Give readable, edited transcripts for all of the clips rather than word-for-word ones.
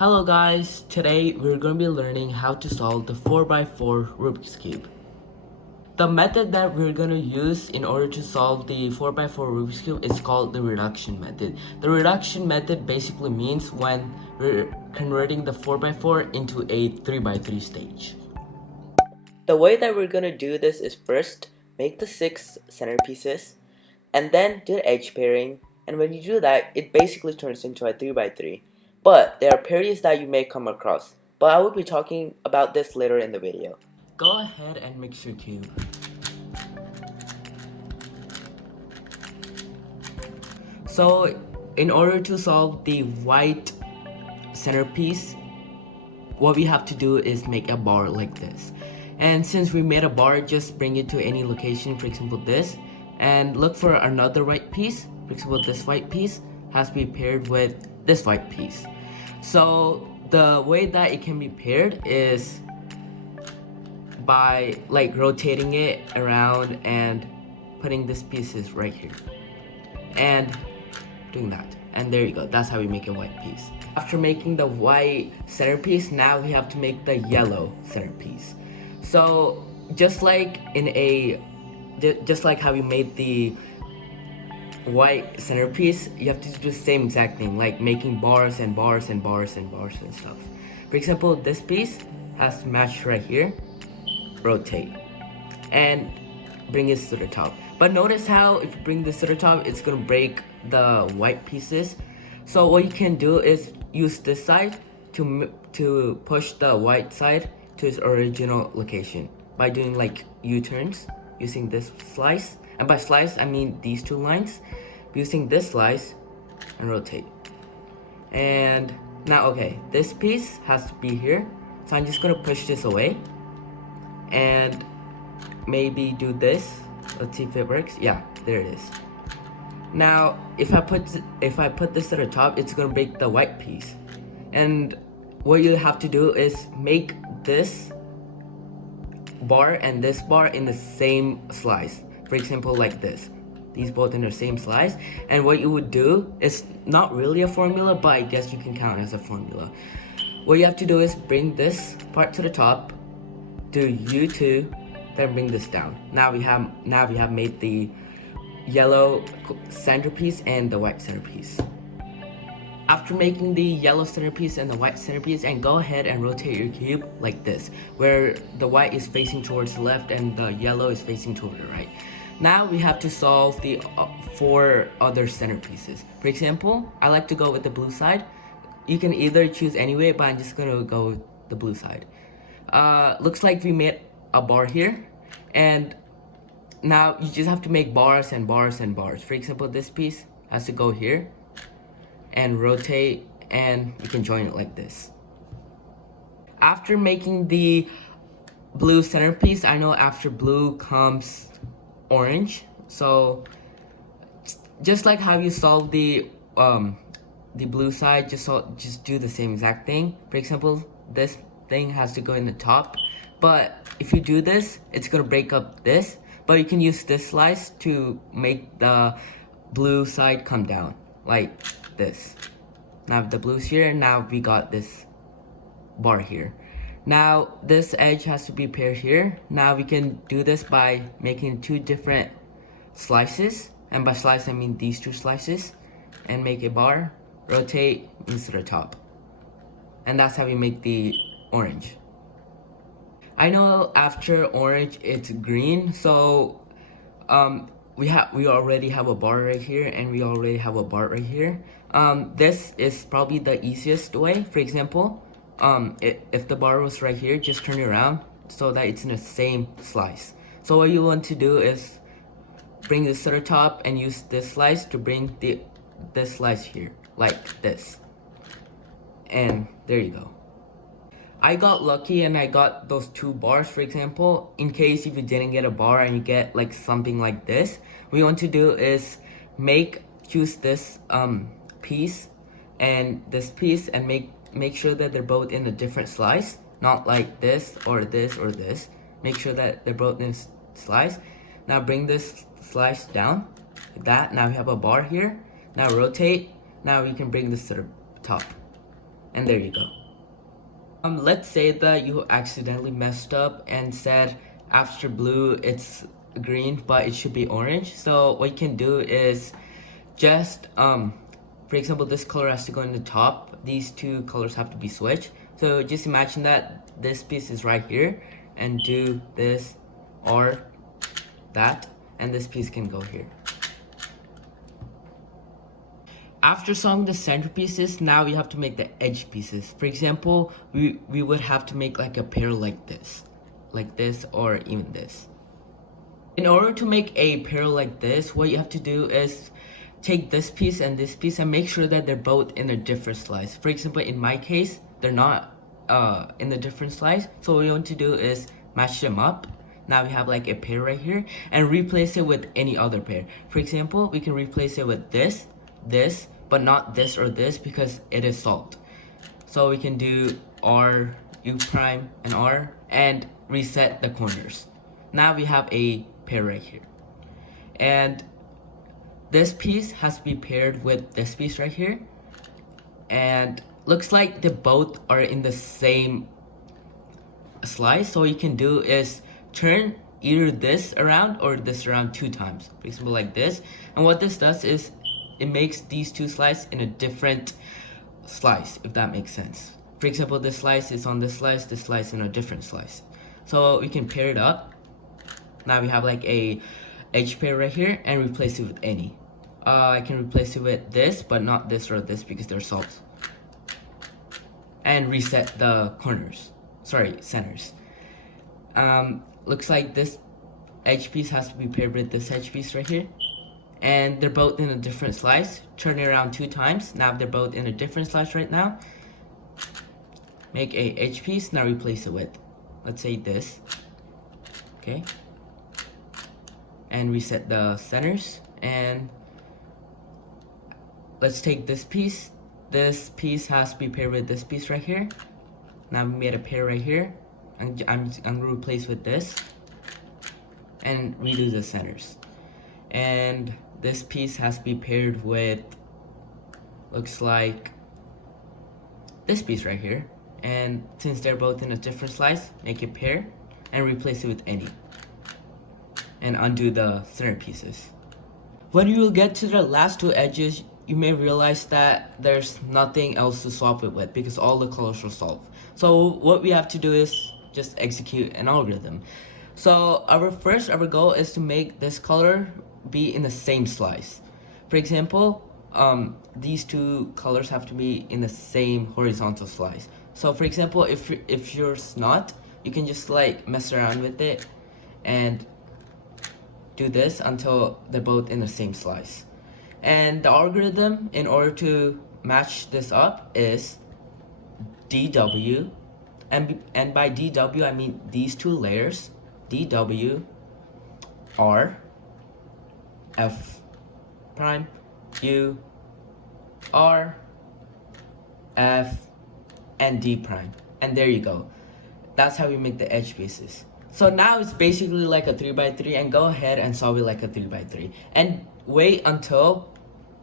Hello guys, today we're going to be learning how to solve the 4x4 Rubik's Cube. The method that we're going to use in order to solve the 4x4 Rubik's Cube is called the reduction method. The reduction method basically means when we're converting the 4x4 into a 3x3 stage. The way that we're going to do this is first make the 6 centerpieces and then do the edge pairing, and when you do that it basically turns into a 3x3. But there are pairs that you may come across, but I will be talking about this later in the video. Go ahead and mix your cube. So in order to solve the white centerpiece, what we have to do is make a bar like this. And since we made a bar, just bring it to any location, for example this, and look for another white piece. For example, this white piece has to be paired with this white piece. So the way that it can be paired is by like rotating it around and putting these pieces right here and doing that, and there you go. That's how we make a white piece. After making the white centerpiece, now we have to make the yellow centerpiece. So just like how we made the white centerpiece, you have to do the same exact thing, like making bars and bars and bars and bars and stuff. For example, this piece has to match right here, rotate, and bring this to the top. But notice how if you bring this to the top, it's gonna break the white pieces. So what you can do is use this side to push the white side to its original location by doing like U-turns using this slice. And by slice, I mean these two lines. Using this slice and rotate. And now, okay, this piece has to be here. So I'm just gonna push this away and maybe do this. Let's see if it works. Yeah, there it is. Now, if I put this at the top, it's gonna break the white piece. And what you have to do is make this bar and this bar in the same slice. For example, like this. These both in the same slice. And what you would do is not really a formula, but I guess you can count as a formula. What you have to do is bring this part to the top, do U2, then bring this down. Now we have made the yellow centerpiece and the white centerpiece. After making the yellow centerpiece and the white centerpiece, and go ahead and rotate your cube like this, where the white is facing towards the left and the yellow is facing toward the right. Now we have to solve the 4 other centerpieces. For example, I like to go with the blue side. You can either choose anyway, but I'm just gonna go with the blue side. Looks like we made a bar here, and now you just have to make bars and bars and bars. For example, this piece has to go here and rotate, and you can join it like this. After making the blue centerpiece, I know after blue comes orange. So just like how you solve the blue side, just do the same exact thing. For example, this thing has to go in the top, but if you do this, it's gonna break up this. But you can use this slice to make the blue side come down like this. Now the blue's here, now we got this bar here. Now this edge has to be paired here. Now we can do this by making 2 different slices, and by slice I mean these 2 slices, and make a bar, rotate, moves to the top. And that's how we make the orange. I know after orange it's green, so we already have a bar right here, and we already have a bar right here. This is probably the easiest way. For example, if the bar was right here, just turn it around so that it's in the same slice. So what you want to do is bring this to the top and use this slice to bring this slice here, like this. And there you go. I got lucky and I got those 2 bars. For example, in case if you didn't get a bar and you get like something like this, what you want to do is choose this piece and this piece, and make sure that they're both in a different slice, not like this or this or this. Make sure that they're both in slice. Now bring this slice down like that. Now we have a bar here. Now rotate. Now we can bring this to the top. And there you go. Let's say that you accidentally messed up and said after blue it's green, but it should be orange. So what you can do is just, for example, this color has to go in the top. These two colors have to be switched. So just imagine that this piece is right here and do this or that, and this piece can go here. After solving the center pieces, now we have to make the edge pieces. For example, we would have to make like a pair like this, or even this. In order to make a pair like this, what you have to do is take this piece and make sure that they're both in a different slice. For example, in my case, they're not in the different slice. So what we want to do is match them up. Now we have like a pair right here and replace it with any other pair. For example, we can replace it with this, but not this or this because it is solved. So we can do R, U prime, and R and reset the corners. Now we have a pair right here. And this piece has to be paired with this piece right here. And looks like they both are in the same slice. So what you can do is turn either this around or this around 2 times. For example, like this. And what this does is it makes these two slices in a different slice, if that makes sense. For example, this slice is on this slice in a different slice. So we can pair it up. Now we have like a edge pair right here and replace it with any. I can replace it with this, but not this or this because they're solved. And reset the corners. Sorry, centers. Looks like this edge piece has to be paired with this edge piece right here. And they're both in a different slice. Turn it around 2 times. Now they're both in a different slice right now. Make a edge piece. Now replace it with, let's say this. Okay. And reset the centers. And let's take this piece. This piece has to be paired with this piece right here. Now we made a pair right here. I'm gonna replace with this and redo the centers. And this piece has to be paired with, looks like this piece right here. And since they're both in a different slice, make a pair and replace it with any. And undo the center pieces. When you will get to the last 2 edges, you may realize that there's nothing else to swap it with because all the colors are solved. So what we have to do is just execute an algorithm. So our goal is to make this color be in the same slice. For example, these 2 colors have to be in the same horizontal slice. So for example, if yours not, you can just like mess around with it and do this until they're both in the same slice. And the algorithm in order to match this up is DW, and by DW I mean these 2 layers, DW, R, F prime, U, R, F, and D prime. And there you go. That's how we make the edge pieces. So now it's basically like a 3x3, and go ahead and solve it like a 3x3. And wait until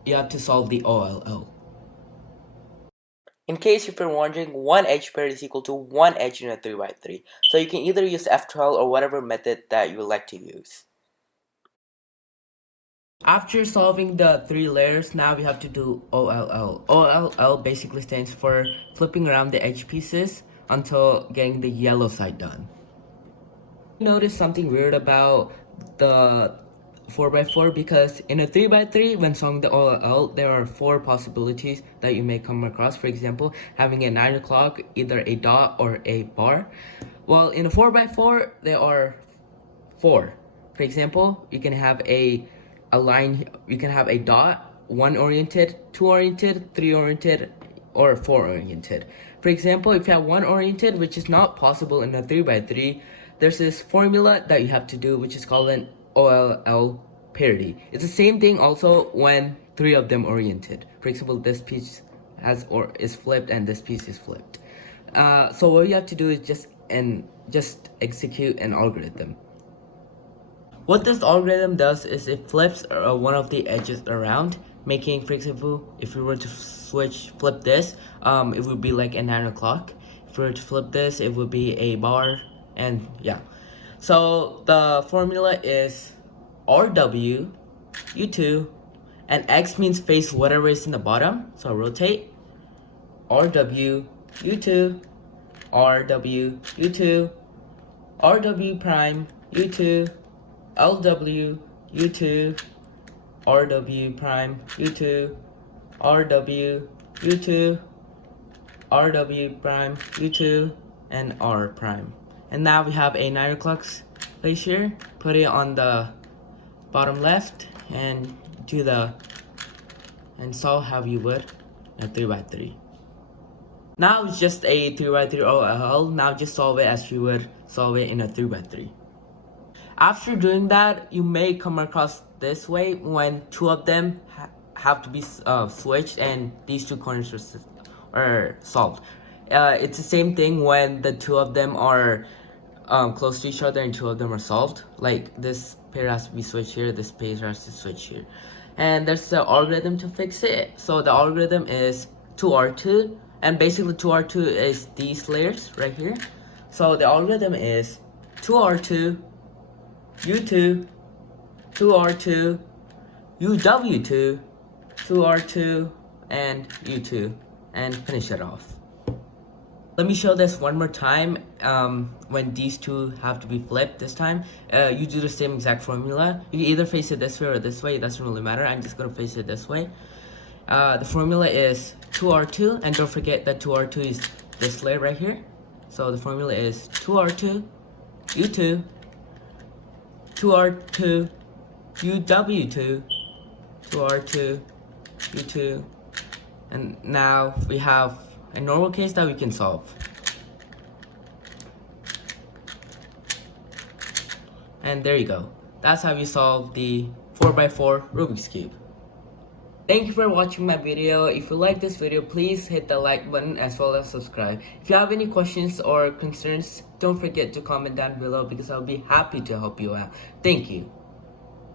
you have to solve the OLL. In case if you're wondering, 1 edge pair is equal to 1 edge in a 3x3. So you can either use F12 or whatever method that you would like to use. After solving the 3 layers, now we have to do OLL. OLL basically stands for flipping around the edge pieces until getting the yellow side done. Notice something weird about the 4x4 because in a 3x3, when solving the OLL, there are 4 possibilities that you may come across. For example, having a 9 o'clock, either a dot or a bar. Well, in a 4x4, there are 4. For example, you can have a line, you can have a dot, 1 oriented, 2 oriented, 3 oriented, or 4 oriented. For example, if you have 1 oriented, which is not possible in a 3x3, there's this formula that you have to do, which is called an OLL parity. It's the same thing also when 3 of them oriented. For example, this piece is flipped and this piece is flipped. So what you have to do is just execute an algorithm. What this algorithm does is it flips one of the edges around, making, for example, if we were to flip this, it would be like a 9 o'clock. If we were to flip this, it would be a bar, and yeah. So the formula is RW, U2, and X means face whatever is in the bottom. So rotate, RW, U2, RW, U2, RW prime, U2, LW, U2, RW prime, U2, RW, U2, RW prime, U2, and R prime. And now we have a 9 o'clock place here. Put it on the bottom left and solve how you would a 3x3. Now it's just a 3x3 OLL. Now just solve it as you would solve it in a 3x3. After doing that, you may come across this way when two of them have to be switched and these two corners are solved. It's the same thing when the two of them are close to each other and two of them are solved. Like this pair has to be switched here, this pair has to switch here. And there's the algorithm to fix it. So the algorithm is 2R2, and basically 2R2 is these layers right here. So the algorithm is 2R2, U2, 2R2, UW2, 2R2, and U2, and finish it off. Let me show this one more time. When these two have to be flipped this time, you do the same exact formula. You can either face it this way or this way, it doesn't really matter. I'm just gonna face it this way. The formula is 2R2, and don't forget that 2R2 is this layer right here. So the formula is 2R2, U2, 2R2, UW2, 2R2, U2, and now we have a normal case that we can solve. And there you go. That's how you solve the 4x4 Rubik's Cube. Thank you for watching my video. If you like this video, please hit the like button as well as subscribe. If you have any questions or concerns, don't forget to comment down below because I'll be happy to help you out. Thank you.